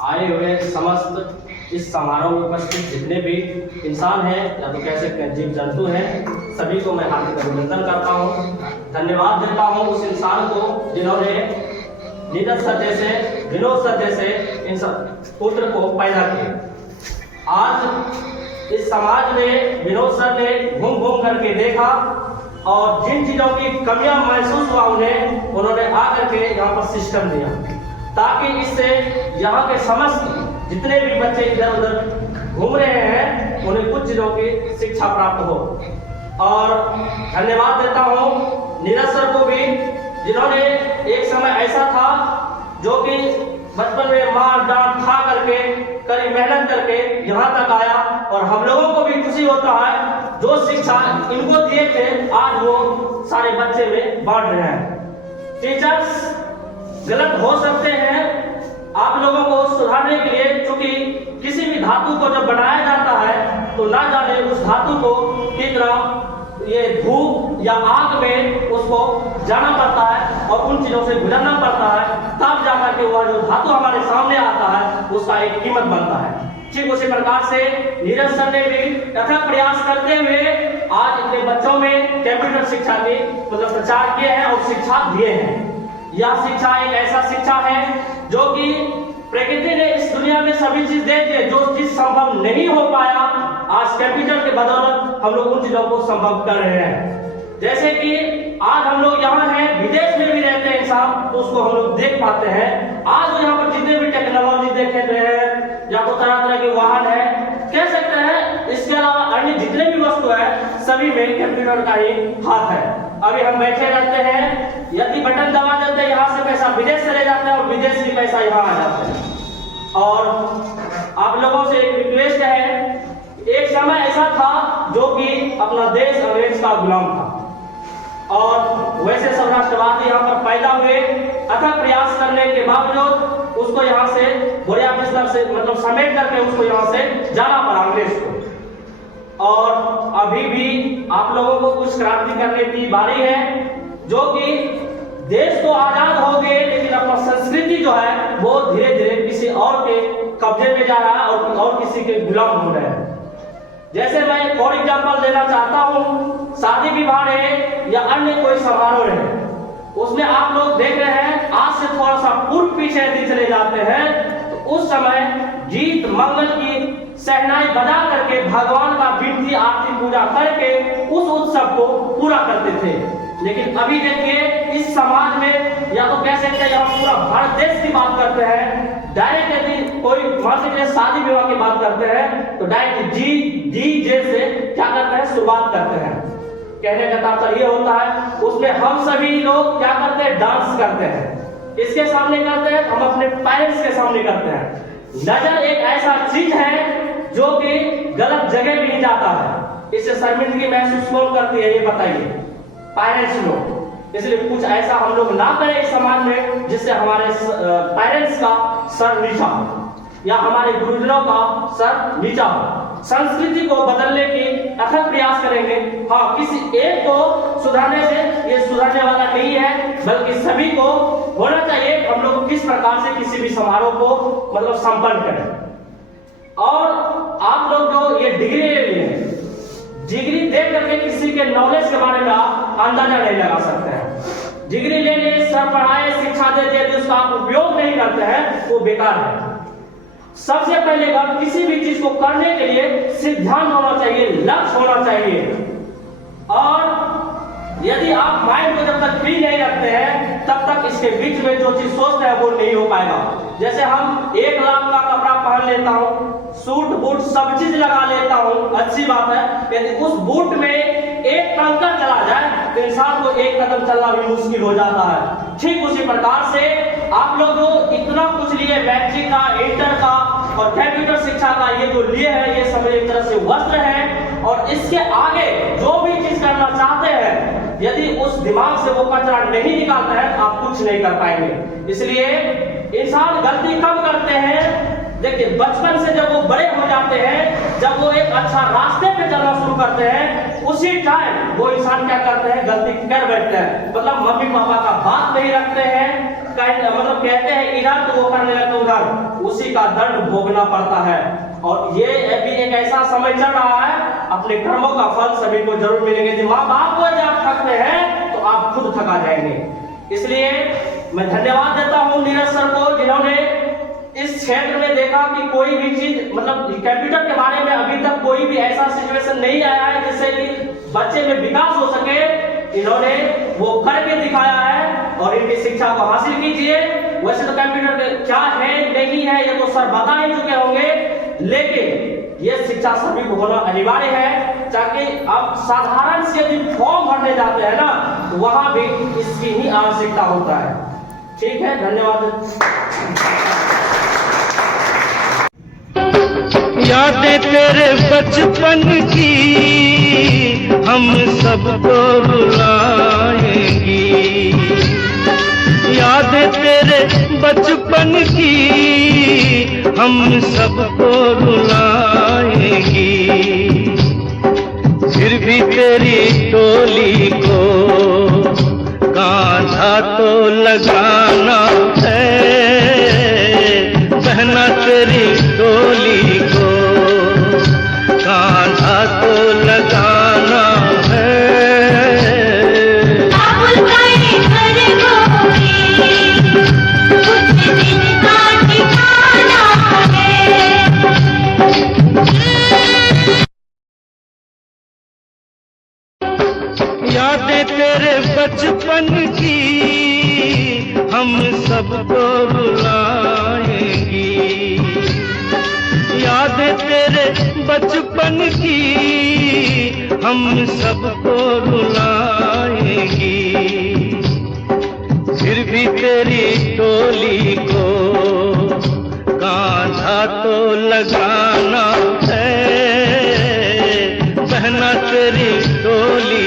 आए हुए समस्त इस समारोह में उपस्थित जितने भी इंसान हैं या तो कह सकते हैं जीव जंतु हैं, सभी को मैं हार्दिक अभिनंदन करता हूँ। धन्यवाद देता हूँ उस इंसान को जिन्होंने नीरज सर जैसे, विनोद सर जैसे इन पुत्र को पैदा किया। आज इस समाज में विनोद सर ने घूम घूम करके देखा और जिन चीजों की कमियां महसूस हुआ उन्होंने आकर के यहाँ पर सिस्टम दिया ताकि इससे यहाँ के समस्त जितने भी बच्चे इधर उधर घूम रहे हैं उन्हें कुछ चीजों की शिक्षा प्राप्त हो। और धन्यवाद देता हूँ नीरज सर को भी जिन्होंने एक समय ऐसा था जो कि बचपन में मार डांट खा करके कड़ी मेहनत करके यहाँ तक आया और हम लोगों को भी खुशी होता है जो शिक्षा इनको दिए थे आज वो सारे बच्चे में बांट रहे हैं। टीचर्स गलत हो सकते हैं आप लोगों को सुधारने के लिए, क्योंकि किसी भी धातु को जब बनाया जाता है तो ना जाने उस धातु को कितना ये धूप या आग में उसको जाना पड़ता है और उन चीजों से गुजरना पड़ता है, तब जाकर के वह जो धातु हमारे सामने आता है उसका एक कीमत बनता है। ठीक उसी प्रकार से नीरज सर ने भी अथक प्रयास करते हुए आज इतने बच्चों में कंप्यूटर शिक्षा की मतलब प्रचार किए हैं और शिक्षा दिए हैं। यह शिक्षा एक ऐसा शिक्षा है जो कि प्रकृति ने इस दुनिया में सभी चीज दे दी, जो चीज संभव नहीं हो पाया आज कंप्यूटर के बदौलत हम लोग उन चीजों को संभव कर रहे हैं। जैसे कि आज हम लोग यहाँ हैं, विदेश में भी रहते हैं इंसान तो उसको हम लोग देख पाते हैं। आज यहाँ पर जितने भी टेक्नोलॉजी देखे रहे हैं या तो तरह तरह के वाहन है कह सकते हैं, इसके अलावा अन्य जितने भी वस्तु है सभी में कंप्यूटर का ही हाथ है। अभी हम बैठे रहते हैं, यदि बटन दबा देते हैं यहाँ से पैसा विदेश चले जाता है और विदेश से पैसा यहाँ आ जाता है। और आप लोगों से एक रिक्वेस्ट है, एक समय ऐसा था जो कि अपना देश अंग्रेज का गुलाम था और वैसे सब राष्ट्रवादी यहाँ पर पैदा हुए, अथक प्रयास करने के बावजूद उसको यहाँ से बुढ़िया बिस्तर से मतलब समेट करके उसको यहाँ से जाना पड़ा अंग्रेज को। और अभी भी आप लोगों को कुछ क्रांति करने की बारी है, जो कि देश तो आजाद हो गए लेकिन अपना संस्कृति जो है वो धीरे धीरे किसी और के कब्जे में जा रहा है और किसी के गुलाम हो रहे हैं। जैसे मैं फॉर एग्जाम्पल देना चाहता हूँ, शादी विवाह रहे या अन्य कोई समारोह रहे, उसमें आप लोग देख रहे हैं आज से थोड़ा सा पूर्व पीछे यदि चले जाते हैं तो उस समय गीत मंगल की सहनाई बजा करके भगवान का विनती आरती पूजा करके उस उत्सव को पूरा करते थे। लेकिन अभी देखिए इस समाज में या तो कह सकते हैं यहाँ पूरा भारत देश की बात करते हैं, डायरेक्ट यदि कोई मान लीजिए शादी विवाह की बात करते हैं तो डायरेक्ट डीजे से क्या करते हैं शुरुआत करते हैं। कहने का तात्पर्य ये होता है उसमें हम सभी लोग क्या करते हैं डांस करते हैं, इसके सामने करते हैं हम अपने पेरेंट्स के सामने करते हैं। नजर एक ऐसा चीज है जो कि गलत जगह भी जाता है, इससे शर्मिंदगी महसूस कौन करती है ये बताइए, पेरेंट्स लोग। इसलिए कुछ ऐसा हम लोग ना करें इस समाज में जिससे हमारे पेरेंट्स का सर नीचा हो या हमारे गुरुजनों का सर नीचा हो। संस्कृति को बदलने की अथक प्रयास करेंगे। हाँ, किसी एक को सुधारने से ये सुधारने वाला नहीं है, बल्कि सभी को होना चाहिए हम लोग किस प्रकार से किसी भी समारोह को मतलब संपन्न करें। और आप लोग जो ये डिग्री ले लिए, डिग्री दे करके किसी के नॉलेज के बारे में आप अंदाजा नहीं लगा सकते हैं। डिग्री ले लिए, सर पढ़ाए, शिक्षा दे दिए, उसका आप उपयोग नहीं करते हैं वो बेकार है। सबसे पहले किसी भी चीज को करने के लिए सिद्धांत होना चाहिए, लक्ष्य होना चाहिए। और यदि आप माइंड को जब तक फ्री नहीं रखते हैं तब तक इसके बीच में जो चीज सोचते हैं वो नहीं हो पाएगा। जैसे हम 1 लाख का कपड़ा पहन लेता हूँ, सूट बूट सब चीज लगा लेता हूँ, अच्छी बात है, यदि उस बूट में एक कंकर चला जाए तो इंसान को एक कदम चलना भी मुश्किल हो जाता है। ठीक उसी प्रकार से आप लोग जो इतना कुछ लिए मैट्रिक का, इंटर का और कंप्यूटर शिक्षा का ये जो लिए है ये सब एक तरह से वस्त्र है और इसके आगे जो भी चीज करना चाहते हैं यदि उस दिमाग से वो कचरा नहीं निकालते हैं आप कुछ नहीं कर पाएंगे। इसलिए इंसान गलती कब करते हैं, देखिए लेकिन बचपन से जब वो बड़े हो जाते हैं, जब वो एक अच्छा रास्ते पे चलना शुरू करते हैं, उसी टाइम वो इंसान क्या करते हैं, गलती कर बैठते हैं। मतलब मम्मी पापा का बात नहीं रखते हैं, मतलब कहते हैं इधर तो वो करने लगते उधर, उसी का दंड भोगना पड़ता है। और ये अभी एक ऐसा समय चल रहा है, अपने कर्मों का फल सभी को जरूर मिलेंगे। जब माँ बाप को जब थकते हैं तो आप खुद थका जाएंगे। इसलिए मैं धन्यवाद देता हूँ नीरज सर को, जिन्होंने इस क्षेत्र में देखा कि कोई भी चीज, मतलब कंप्यूटर के बारे में अभी तक कोई भी ऐसा सिचुएशन नहीं आया है जिससे कि बच्चे में विकास हो सके। इन्होंने वो करके दिखाया है और इनकी शिक्षा को हासिल कीजिए। वैसे तो कंप्यूटर क्या है नहीं है ये तो सर बता ही चुके होंगे, लेकिन ये शिक्षा सभी को होना अनिवार्य है, ताकि आप साधारण से यदि फॉर्म भरने जाते हैं ना तो वहां भी इसकी ही आवश्यकता होता है। ठीक है, धन्यवाद। यादें तेरे बचपन की हम सबको रुलाएंगी, यादें तेरे बचपन की हम सबको रुलाएंगी। फिर भी तेरी टोली को कांधा तो लगाना है, बहना तेरी टोली को कांधा तो लगाना है। यादें तेरे बचपन की हम सबको रुलाएंगी, यादें तेरे बचपन की हम सबको रुलाएंगी। फिर भी तेरी टोली को कांधा तो लगाना है, बहना तेरी टोली